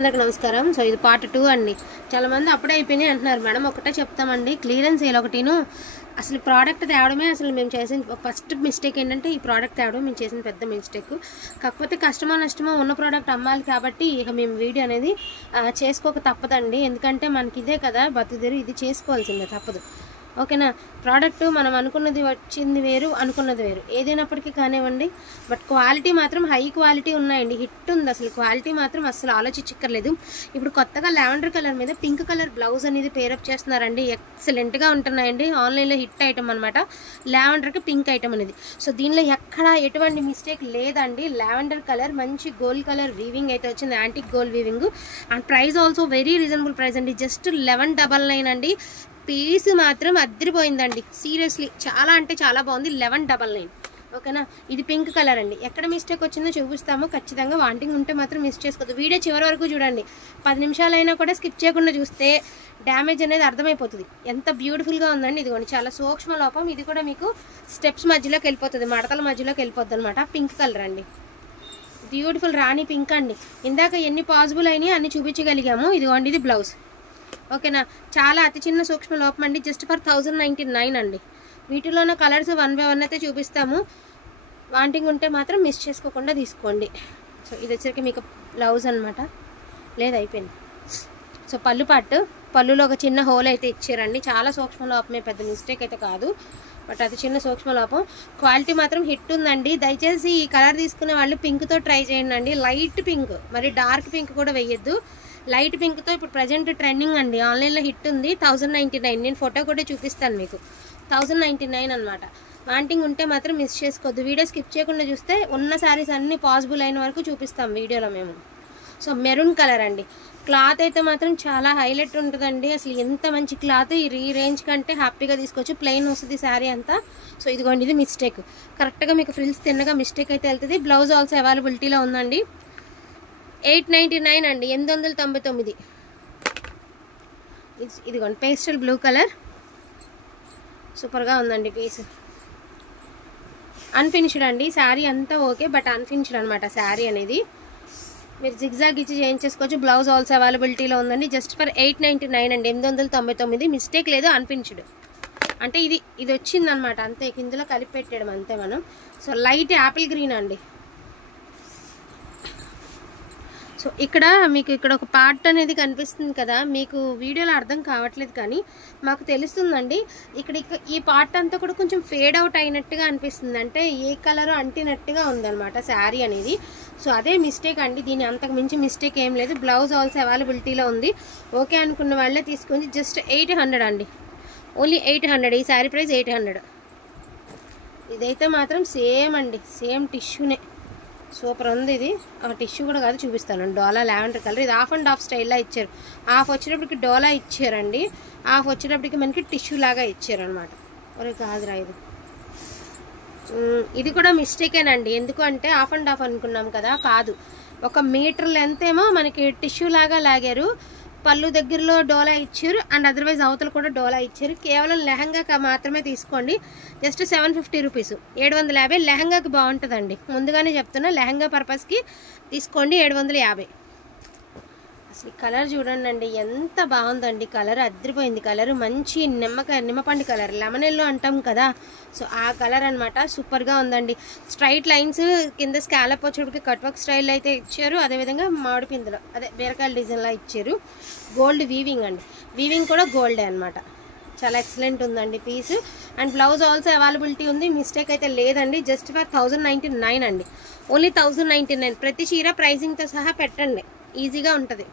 అందరికీ నమస్కారం. సో ఇది పార్ట్ 2 అండి. చాలా మంది అప్పుడే అయిపోయినాయి అంటున్నారు. మేడం ఒకటే చెప్తామండి, క్లియరెన్స్ సేల్ ఒకటిను. అసలు ప్రోడక్ట్ తేవడమే అసలు మేము చేసిన ఫస్ట్ మిస్టేక్ ఏంటంటే ఈ ప్రోడక్ట్ తేవడం మేము చేసిన పెద్ద మిస్టేక్. కాకపోతే కష్టమో నష్టమో ఉన్న ప్రోడక్ట్ అమ్మాలి కాబట్టి ఇక మేము వీడియో అనేది చేసుకోక తప్పదండి. ఎందుకంటే మనకి ఇదే కదా బతుకుదేరు, ఇది చేసుకోవాల్సిందే, తప్పదు. ఓకేనా. ప్రోడక్ట్ మనం అనుకున్నది వచ్చింది వేరు, అనుకున్నది వేరు, ఏదైనప్పటికీ కానివ్వండి. బట్ క్వాలిటీ మాత్రం హై క్వాలిటీ ఉన్నాయండి. హిట్ ఉంది అసలు. క్వాలిటీ మాత్రం అసలు ఆలోచించక్కర్లేదు. ఇప్పుడు కొత్తగా లావెండర్ కలర్ మీద పింక్ కలర్ బ్లౌజ్ అనేది పేరప్ చేస్తున్నారండి. ఎక్సలెంట్గా ఉంటున్నాయండి. ఆన్లైన్లో హిట్ ఐటమ్ అనమాట. లావెండర్కి పింక్ ఐటమ్ అనేది. సో దీనిలో ఎక్కడ ఎటువంటి మిస్టేక్ లేదండి. లావెండర్ కలర్ మంచి గోల్డ్ కలర్ వీవింగ్ అయితే వచ్చింది, antique gold weaving. And price also very reasonable price అండి. జస్ట్ 1199 అండి. పీస్ మాత్రం అద్దరిపోయిందండి. సీరియస్లీ చాలా అంటే చాలా బాగుంది. 1199. ఓకేనా. ఇది పింక్ కలర్ అండి. ఎక్కడ మిస్టేక్ వచ్చిందో చూపిస్తాము ఖచ్చితంగా. వాంటింగ్ ఉంటే మాత్రం మిస్ చేసుకోవద్దు. వీడియో చివరి వరకు చూడండి. 10 నిమిషాలైనా కూడా స్కిప్ చేయకుండా చూస్తే డ్యామేజ్ అనేది అర్థమైపోతుంది. ఎంత బ్యూటిఫుల్గా ఉందండి. ఇదిగోండి చాలా సూక్ష్మ లోపం. ఇది కూడా మీకు స్టెప్స్ మధ్యలోకి వెళ్ళిపోతుంది, మడతల మధ్యలోకి వెళ్ళిపోద్ది అనమాట. పింక్ కలర్ అండి. బ్యూటిఫుల్ రాణి పింక్ అండి. ఇందాక ఎన్ని పాసిబుల్ అయినాయి అన్ని చూపించగలిగాము. ఇదిగోండి ఇది బ్లౌజ్. ఓకేనా. చాలా అతి చిన్న సూక్ష్మ లోపం అండి. జస్ట్ ఫర్ 1099 అండి. వీటిలోనే కలర్స్ 1 by 1 అయితే చూపిస్తాము. వాంటింగ్ ఉంటే మాత్రం మిస్ చేసుకోకుండా తీసుకోండి. సో ఇది వచ్చరికి మీకు బ్లౌజ్ అనమాట. లేదు అయిపోయింది. సో పళ్ళు పాటు, పళ్ళులో ఒక చిన్న హోల్ అయితే ఇచ్చారండి. చాలా సూక్ష్మ లోపమే, పెద్ద మిస్టేక్ అయితే కాదు. బట్ అది చిన్న సూక్ష్మ లోపం. క్వాలిటీ మాత్రం హిట్ ఉందండి. దయచేసి ఈ కలర్ తీసుకునే వాళ్ళు పింక్తో ట్రై చేయండి అండి. లైట్ పింక్, మరి డార్క్ పింక్ కూడా వేయద్దు. లైట్ పింక్తో ఇప్పుడు ప్రజెంట్ ట్రెండింగ్ అండి. ఆన్లైన్లో హిట్ ఉంది. 1099. నేను ఫోటో కూడా చూపిస్తాను మీకు. 1099 అనమాట. వాంటింగ్ ఉంటే మాత్రం మిస్ చేసుకోవద్దు. వీడియో స్కిప్ చేయకుండా చూస్తే ఉన్న శారీస్ అన్నీ పాసిబుల్ అయిన వరకు చూపిస్తాం వీడియోలో మేము. సో మెరూన్ కలర్ అండి. క్లాత్ అయితే మాత్రం చాలా హైలైట్ ఉంటుందండి. అసలు ఎంత మంచి క్లాత్. ఈ రేంజ్ కంటే హ్యాపీగా తీసుకోవచ్చు. ప్లెయిన్ వస్తుంది శారీ అంతా. సో ఇదిగోండి ఇది మిస్టేక్. కరెక్ట్గా మీకు ఫ్రిల్స్ తిన్నగా మిస్టేక్ అయితే వెళ్తుంది. బ్లౌజ్ ఆల్సో అవైలబిలిటీలో ఉందండి. 899 అండి. 899. ఇదిగోండి పేస్టల్ బ్లూ కలర్. సూపర్గా ఉందండి పీస్. అన్ఫినిష్డ్ అండి. శారీ అంతా ఓకే, బట్ అన్ఫినిష్డ్ అనమాట శారీ అనేది. మీరు జిగ్జాగ్ ఇచ్చి చేయించేసుకోవచ్చు. బ్లౌజ్ ఆల్సో అవైలబిలిటీలో ఉందండి. జస్ట్ ఫర్ 899 అండి. 899. మిస్టేక్ లేదు, అన్ఫినిష్డ్ అంటే ఇది వచ్చిందనమాట అంతే. కిందలో కలిపి పెట్టడం అంతే మనం. సో లైట్ యాపిల్ గ్రీన్ అండి. సో ఇక్కడ మీకు ఇక్కడ ఒక పార్ట్ అనేది కనిపిస్తుంది కదా, మీకు వీడియోలో అర్థం కావట్లేదు కానీ మాకు తెలుస్తుందండి. ఇక్కడ ఈ పార్ట్ అంతా కూడా కొంచెం ఫేడ్ అవుట్ అయినట్టుగా అనిపిస్తుంది. అంటే ఏ కలర్ అంటినట్టుగా ఉందన్నమాట శారీ అనేది. సో అదే మిస్టేక్ అండి. దీని అంతకు మించి మిస్టేక్ ఏం లేదు. బ్లౌజ్ ఆల్సో అవైలబిలిటీలో ఉంది. ఓకే అనుకున్న వాళ్ళే తీసుకొని జస్ట్ 800 అండి. ఓన్లీ 800. ఈ శారీ ప్రైస్ 800. ఇదైతే మాత్రం సేమ్ అండి, సేమ్ టిష్యూనే. సూపర్ ఉంది ఇది. టిష్యూ కూడా కాదు, చూపిస్తాను. డోలా లావెండర్ కలర్. ఇది హాఫ్ అండ్ హాఫ్ స్టైల్లో ఇచ్చారు. హాఫ్ వచ్చేటప్పటికి డోలా ఇచ్చారండి, హాఫ్ వచ్చేటప్పటికి మనకి టిష్యూ లాగా ఇచ్చారనమాట. ఒరే కాదురా ఇది. ఇది కూడా మిస్టేకేనండి. ఎందుకు అంటే హాఫ్ అండ్ హాఫ్ అనుకున్నాం కదా, కాదు. 1 మీటర్ లెంత్ ఏమో మనకి టిష్యూ లాగా లాగారు. పళ్ళు దగ్గరలో డోలా ఇచ్చారు. అండ్ అదర్వైజ్ అవతలు కూడా డోలా ఇచ్చారు. కేవలం లెహంగా మాత్రమే తీసుకోండి. Just 750 rupees. 750. లెహంగాకి బాగుంటుందండి. ముందుగానే చెప్తున్నా, లెహంగా పర్పస్కి తీసుకోండి. 750. అసలు కలర్ చూడండి అండి, ఎంత బాగుందండి. కలర్ అద్దరిపోయింది. కలర్ మంచి నిమ్మపండు కలర్, లెమన్ ఎల్లో అంటాం కదా. సో ఆ కలర్ అనమాట. సూపర్గా ఉందండి. స్ట్రైట్ లైన్స్ కింద స్కాలప్ వచ్చేటికి కట్ వర్క్ స్టైల్ అయితే ఇచ్చారు. అదేవిధంగా మామిడి పిందెలో అదే బీరకాయల డిజైన్లా ఇచ్చారు. గోల్డ్ వీవింగ్ అండి. వీవింగ్ కూడా గోల్డే అనమాట. చాలా ఎక్సలెంట్ ఉందండి piece. And blouse also availability ఉంది. మిస్టేక్ అయితే లేదండి. జస్ట్ ఫర్ 1099 అండి. ఓన్లీ 1099. ప్రతి చీర ప్రైజింగ్తో సహా పెట్టండి, ఈజీగా ఉంటుంది.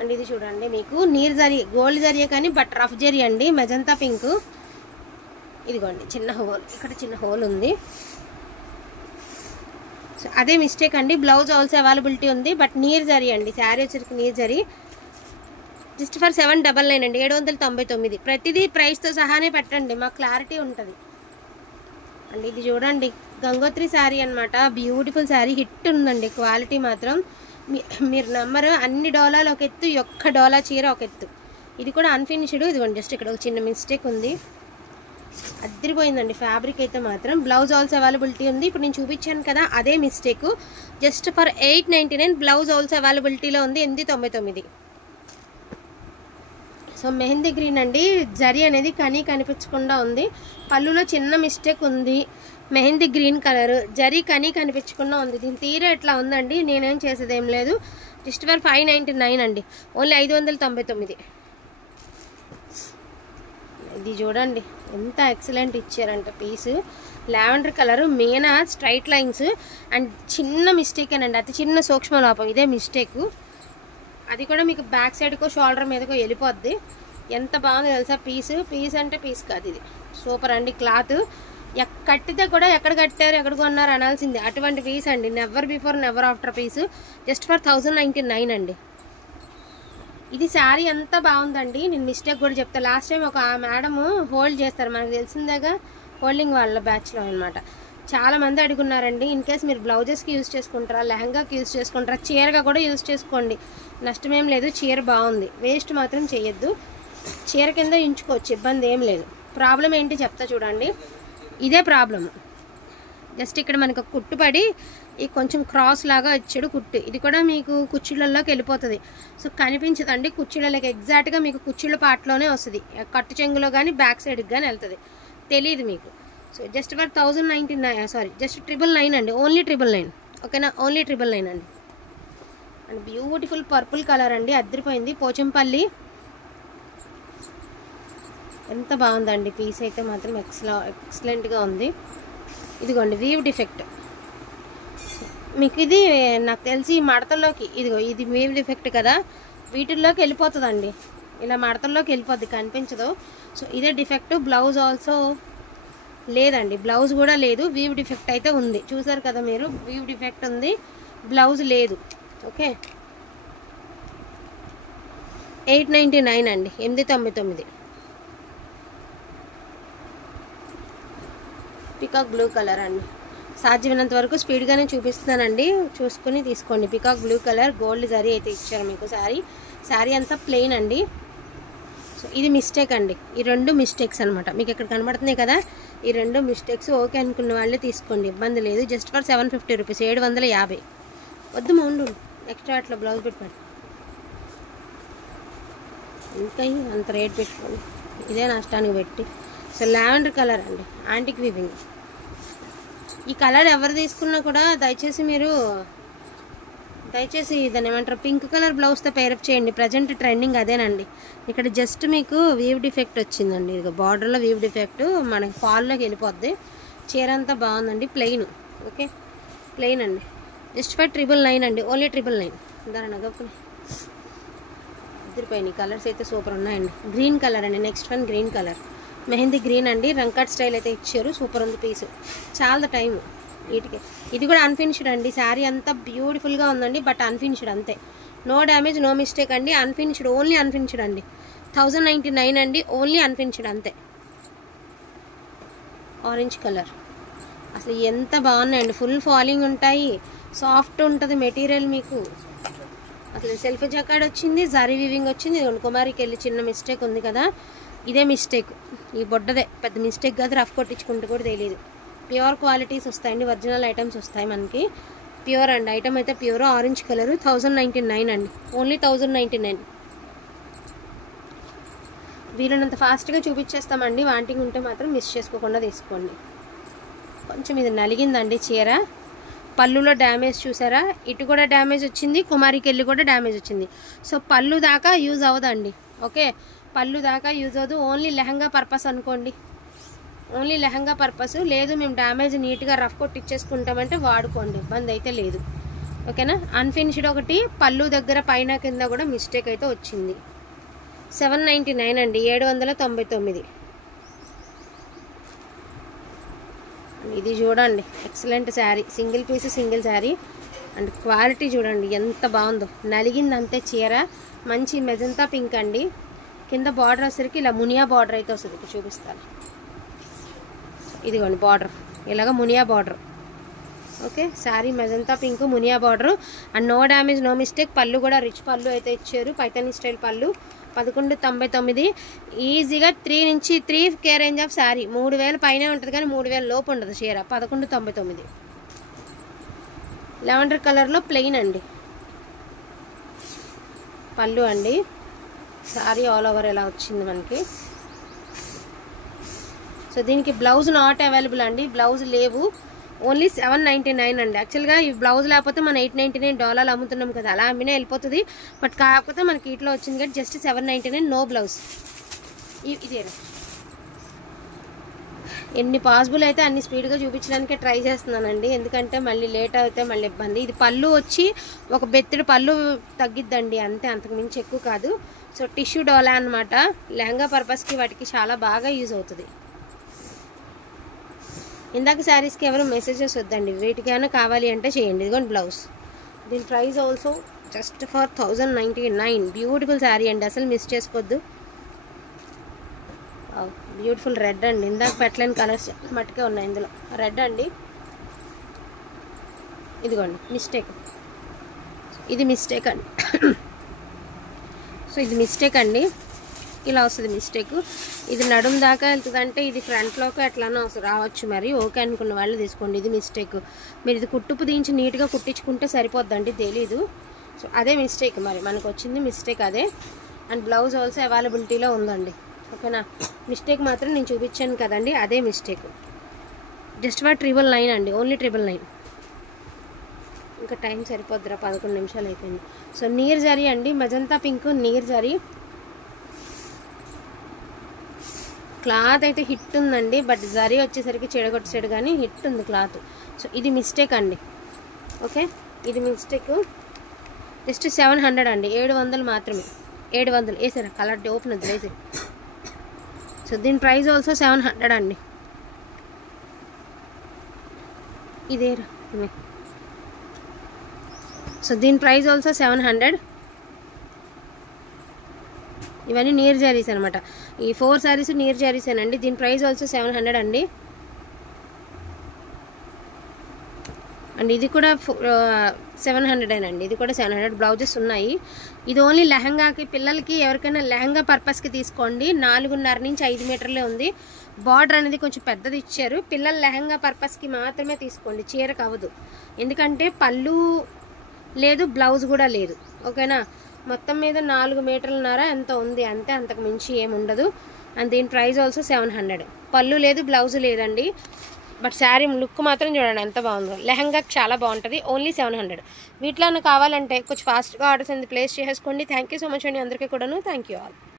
అండ్ ఇది చూడండి మీకు నీర్ జరీ, గోల్డ్ జరీ కానీ బట్ రఫ్ జరీ అండి. Magenta pink. ఇదిగోండి చిన్న హోల్, ఇక్కడ చిన్న హోల్ ఉంది. సో అదే మిస్టేక్ అండి. బ్లౌజ్ ఆల్సో అవైలబిలిటీ ఉంది, బట్ నీర్ జరీ అండి. శారీ వచ్చరికి నీర్ జరీ. జస్ట్ ఫర్ 799 అండి. 799. ప్రతిదీ ప్రైస్తో సహానే పెట్టండి, మాకు క్లారిటీ ఉంటుంది. అండ్ ఇది చూడండి గంగోత్రి శారీ అనమాట. బ్యూటిఫుల్ శారీ. హిట్ ఉందండి. క్వాలిటీ మాత్రం మీరు నమ్మరు. అన్ని డోలాలు ఒక ఎత్తు, ఒక్క డోలా చీర ఒక ఎత్తు. ఇది కూడా అన్ఫినిష్డ్. ఇదిగోండి జస్ట్ ఇక్కడ ఒక చిన్న మిస్టేక్ ఉంది. అద్దరిపోయిందండి ఫ్యాబ్రిక్ అయితే మాత్రం. బ్లౌజ్ ఆల్సో అవైలబిలిటీ ఉంది. ఇప్పుడు నేను చూపించాను కదా అదే mistake, just for 899 blouse also అవైలబిలిటీలో ఉంది 899. సో మెహందీ గ్రీన్ అండి, జరీ అనేది కనిపించకుండా ఉంది. పళ్ళులో చిన్న మిస్టేక్ ఉంది. మెహందీ గ్రీన్ కలర్ జరీ కనిపించకుండా ఉంది. దీని తీర ఎట్లా ఉందండి, నేనేం చేసేది ఏం లేదు. జస్ట్ ఫర్ 599 అండి, ఓన్లీ 599. ఇది చూడండి ఎంత ఎక్సలెంట్ ఇచ్చారంట piece. Lavender colour, Meena straight lines and చిన్న మిస్టేకేనండి, అతి చిన్న సూక్ష్మ లోపం, ఇదే మిస్టేక్. అది కూడా మీకు బ్యాక్ సైడ్కో షోల్డర్ మీదకో వెళ్ళిపోద్ది. ఎంత బాగుందో తెలుసా పీస్ అంటే పీస్ కాదు, ఇది సూపర్ అండి. క్లాత్ కట్టితే కూడా ఎక్కడ కట్టారు ఎక్కడ కొన్నారు అనాల్సిందే, అటువంటి పీస్ అండి. Never before never after piece, just for 1099 అండి. ఇది శారీ ఎంత బాగుందండి. నేను మిస్టేక్ కూడా చెప్తాను. లాస్ట్ టైం ఒక మేడము హోల్డ్ చేస్తారు, మనకు తెలిసిందేగా, హోల్డింగ్ వాళ్ళ బ్యాచ్లో అనమాట. చాలామంది అడుగున్నారండి. ఇన్ కేస్ మీరు బ్లౌజెస్కి యూజ్ చేసుకుంటారా, లెహంగాకి యూజ్ చేసుకుంటారా, చీరగా కూడా యూజ్ చేసుకోండి, నష్టమేం లేదు. చీర బాగుంది, వేస్ట్ మాత్రం చేయొద్దు. చీర కింద ఉంచుకోవచ్చు, ఇబ్బంది ఏం లేదు. ప్రాబ్లం ఏంటి చెప్తా చూడండి, ఇదే ప్రాబ్లమ్. జస్ట్ ఇక్కడ మనకు కుట్టుపడి ఈ కొంచెం క్రాస్ లాగా వచ్చాడు కుట్టు, ఇది కూడా మీకు కుర్చీలలోకి వెళ్ళిపోతుంది. సో కనిపించదండి కుర్చీలలోకి, ఎగ్జాక్ట్గా మీకు కుర్చీల పార్ట్లోనే వస్తుంది. కట్టు చెంగులో కానీ బ్యాక్ సైడ్కి కానీ వెళ్తుంది, తెలియదు మీకు. So just for 1099, sorry just 999 అండి, ఓన్లీ 999. ఓకేనా, ఓన్లీ 999 అండి. అండ్ బ్యూటిఫుల్ పర్పుల్ కలర్ అండి, అద్దరిపోయింది. పోచంపల్లి ఎంత బాగుందండి పీస్ అయితే మాత్రం, ఎక్సలెంట్గా ఉంది. ఇదిగోండి వీవ్ డిఫెక్ట్ మీకు, ఇది నాకు తెలిసి మడతల్లోకి, ఇదిగో ఇది వీవ్ డిఫెక్ట్ కదా, వీటిల్లోకి వెళ్ళిపోతుందండి, ఇలా మడతల్లోకి వెళ్ళిపోద్ది, కనిపించదు. సో ఇదే డిఫెక్ట్. బ్లౌజ్ ఆల్సో లేదండి, బ్లౌజ్ కూడా లేదు, వీవ్ డిఫెక్ట్ అయితే ఉంది. చూసారు కదా మీరు, వీవ్ డిఫెక్ట్ ఉంది, బ్లౌజ్ లేదు. ఓకే 899 అండి, 899. పికాక్ బ్లూ కలర్ అండి, సాధ్యమైనంత వరకు స్పీడ్గానే చూపిస్తున్నానండి, చూసుకుని తీసుకోండి. Peacock blue colour, gold zari అయితే ఇచ్చారు మీకు. శారీ అంతా ప్లెయిన్ అండి. సో ఇది మిస్టేక్ అండి, ఈ రెండు మిస్టేక్స్ అనమాట. మీకు ఇక్కడ కనబడుతున్నాయి కదా, ఈ రెండు మిస్టేక్స్. ఓకే అనుకున్న వాళ్ళే తీసుకోండి, ఇబ్బంది లేదు. Just for 750 rupees, 750. వద్దు మౌండు, ఎక్స్ట్రా అట్లా బ్లౌజ్ పెట్టుకోండి, ఇంకా అంత రేట్ పెట్టుకోండి, ఇదే నష్టానికి పెట్టి. సో లావెండర్ కలర్ అండి, యాంటిక్ వీవింగ్. ఈ కలర్ ఎవరు తీసుకున్నా కూడా దయచేసి దాన్ని ఏమంటారు, పింక్ కలర్ బ్లౌజ్తో పేరప్ చేయండి. ప్రజెంట్ ట్రెండింగ్ అదేనండి. ఇక్కడ జస్ట్ మీకు వీవ్ డిఫెక్ట్ వచ్చిందండి, ఇక బార్డర్లో వీవ్ డిఫెక్ట్, మనకి ఫాల్లోకి వెళ్ళిపోద్ది. చీర అంతా బాగుందండి, ప్లెయిన్. ఓకే ప్లెయిన్ అండి, జస్ట్ ఫర్ 999 అండి, ఓన్లీ 999. దాని నగపుని ఇద్దరిపోయినాయి. కలర్స్ అయితే సూపర్ ఉన్నాయండి. గ్రీన్ కలర్ అండి, next one green colour, mehndi green అండి. రంకట్ స్టైల్ అయితే ఇచ్చారు, సూపర్ ఉంది పీసు. చాలా టైం వీటికి. ఇది కూడా అన్ఫినిష్డ్ అండి, శారీ అంతా బ్యూటిఫుల్గా ఉందండి, బట్ అన్ఫినిష్డ్ అంతే. నో డ్యామేజ్, నో మిస్టేక్ అండి. అన్ఫినిష్డ్, ఓన్లీ అన్ఫినిష్డ్ అండి. 1099 అండి, ఓన్లీ అన్ఫినిష్డ్ అంతే. ఆరెంజ్ కలర్ అసలు ఎంత బాగున్నాయండి, ఫుల్ ఫాలింగ్ ఉంటాయి, సాఫ్ట్ ఉంటుంది మెటీరియల్ మీకు. అసలు సెల్ఫ్ జకాడ్ వచ్చింది, జరీ వీవింగ్ వచ్చింది. కుమారికి వెళ్ళి చిన్న మిస్టేక్ ఉంది కదా, ఇదే మిస్టేక్, ఈ బొడ్డదే పెద్ద మిస్టేక్ కాదు, రఫ్ కొట్టించుకుంటూ కూడా తెలియదు. ప్యూర్ క్వాలిటీస్ వస్తాయండి, ఒరిజినల్ ఐటమ్స్ వస్తాయి మనకి. ప్యూర్ అండి, ఐటమ్ అయితే ప్యూర్. ఆరెంజ్ కలర్ 1099 అండి, ఓన్లీ 1099. వీలైనంత ఫాస్ట్గా చూపించేస్తామండి, వాంటింగ్ ఉంటే మాత్రం మిస్ చేసుకోకుండా తీసుకోండి. కొంచెం ఇది నలిగిందండి చీర, పళ్ళులో డ్యామేజ్ చూసారా, ఇటు కూడా డ్యామేజ్ వచ్చింది, కుమారికి వెళ్ళి కూడా డ్యామేజ్ వచ్చింది. సో పళ్ళు దాకా యూజ్ అవ్వదండి. ఓకే పళ్ళు దాకా యూజ్ అవ్వదు, ఓన్లీ లెహంగా పర్పస్ అనుకోండి, ఓన్లీ లెహంగా పర్పస్. లేదు మేము డ్యామేజ్ నీట్గా రఫ్ కొట్టిచ్చేసుకుంటామంటే వాడుకోండి, ఇబ్బంది అయితే లేదు. ఓకేనా. అన్ఫినిష్డ్ ఒకటి, పళ్ళు దగ్గర పైన కింద కూడా మిస్టేక్ అయితే వచ్చింది. 799 అండి, 799. ఇది చూడండి excellent sari, single piece single sari. And quality చూడండి ఎంత బాగుందో, నలిగింది అంతే చీర. మంచి మెజంతా పింక్ అండి, కింద బార్డర్ వచ్చేసరికి ఇలా మునియా బార్డర్ అయితే వస్తుంది. ఇప్పుడు చూపిస్తాను, ఇదిగోండి బార్డర్, ఇలాగ Muniya border. Okay sari magenta pink, Muniya border. And no damage, no mistake. పళ్ళు కూడా రిచ్ పళ్ళు అయితే ఇచ్చారు, పైతానీ స్టైల్ పళ్ళు. 1199 ఈజీగా 3 రేంజ్ ఆఫ్ శారీ 3000 పైనే ఉంటుంది కానీ 3000 లోపు ఉండదు చీర 1199 లావెండర్ కలర్లో ప్లెయిన్ అండి పళ్ళు అండి శారీ ఆల్ ఓవర్ ఎలా వచ్చింది మనకి సో దీనికి బ్లౌజ్ నాట్ అవైలబుల్ అండి బ్లౌజ్ లేవు ఓన్లీ $799 అండి యాక్చువల్గా ఈ బ్లౌజ్ లేకపోతే మనం $899 అమ్ముతున్నాం కదా అలా అమ్మినే వెళ్ళిపోతుంది బట్ కాకపోతే మనకి ఇట్లా వచ్చింది కానీ జస్ట్ $799 నో బ్లౌజ్ ఇదే ఎన్ని పాసిబుల్ అయితే అన్ని స్పీడ్గా చూపించడానికి ట్రై చేస్తున్నానండి ఎందుకంటే మళ్ళీ లేట్ అయితే మళ్ళీ ఇబ్బంది ఇది పళ్ళు వచ్చి ఒక బెత్తడి పళ్ళు తగ్గిద్దండి అంతే అంతకుమించి ఎక్కువ కాదు సో టిష్యూ డోలా అనమాట లెహంగా పర్పస్కి వాటికి చాలా బాగా యూజ్ అవుతుంది ఇందాక శారీస్కి ఎవరు మెసేజెస్ వద్దండి వీటికైనా కావాలి అంటే చేయండి ఇదిగోండి బ్లౌజ్ దీని price also just for 1099 beautiful sari అండి అసలు మిస్ చేసుకోవద్దు బ్యూటిఫుల్ రెడ్ అండి ఇందాక పెట్టలేని కలర్స్ మట్టుకే ఉన్నాయి ఇందులో రెడ్ అండి ఇదిగోండి మిస్టేక్ ఇది మిస్టేక్ అండి సో ఇది మిస్టేక్ అండి ఇలా వస్తుంది మిస్టేక్ ఇది నడుము దాకా వెళ్తుందంటే ఇది ఫ్రంట్లోకి ఎట్లానో రావచ్చు మరి ఓకే అనుకున్న వాళ్ళు తీసుకోండి ఇది మిస్టేక్ మీరు ఇది కుట్టుపు దించి నీట్గా కుట్టించుకుంటే సరిపోద్దండి తెలీదు సో అదే మిస్టేక్ మరి మనకు వచ్చింది మిస్టేక్ అదే అండ్ బ్లౌజ్ ఆల్సో అవైలబిలిటీలో ఉందండి ఓకేనా మిస్టేక్ మాత్రం నేను చూపించాను కదండి అదే మిస్టేక్ జస్ట్ ఫర్ 999 అండి ఓన్లీ 999 ఇంకా టైం సరిపోద్దిరా 11 నిమిషాలు అయిపోయింది సో నీర్ జరీ అండి మజంతా పింక్ నీర్ జరీ క్లాత్ అయితే హిట్ ఉందండి బట్ జరీ వచ్చేసరికి చెడగొట్టేసాడు కానీ హిట్ ఉంది క్లాత్ సో ఇది మిస్టేక్ అండి ఓకే ఇది మిస్టేక్ జస్ట్ 700 అండి 700 మాత్రమే 700 వేసారా కలర్ ఓపెన్ వద్దు వేసారు సో దీని ప్రైస్ ఆల్సో 700 అండి ఇదేరా సో దీని ప్రైస్ ఆల్సో 700 ఇవన్నీ నీర్ జారీస్ అనమాట ఈ 4 సారీస్ నీర్ జారీసేనండి దీని ప్రైస్ ఆల్సో 700 అండి అండ్ ఇది కూడా 700 అండి ఇది కూడా 700 బ్లౌజెస్ ఉన్నాయి ఇది ఓన్లీ లెహంగాకి పిల్లలకి ఎవరికైనా లెహంగా పర్పస్కి తీసుకోండి 4.5 నుంచి 5 మీటర్లే ఉంది బార్డర్ అనేది కొంచెం పెద్దది ఇచ్చారు పిల్లల లెహంగా పర్పస్కి మాత్రమే తీసుకోండి చీరకు అవ్వదు ఎందుకంటే పళ్ళు లేదు బ్లౌజ్ కూడా లేదు ఓకేనా మొత్తం మీద 4 మీటర్లన్నర ఎంత ఉంది అంతే అంతకు మించి ఏముండదు అండ్ దీని ప్రైస్ ఆల్సో 700 పళ్ళు లేదు బ్లౌజ్ లేదండి బట్ శారీ లుక్ మాత్రం చూడండి ఎంత బాగుందో లెహంగాకి చాలా బాగుంటుంది ఓన్లీ 700 వీటిలో కావాలంటే కొంచెం ఫాస్ట్గా ఆర్డర్స్ అనేది ప్లేస్ చేసుకోండి థ్యాంక్ యూ సో మచ్ అండి అందరికీ కూడాను థ్యాంక్ యూ ఆల్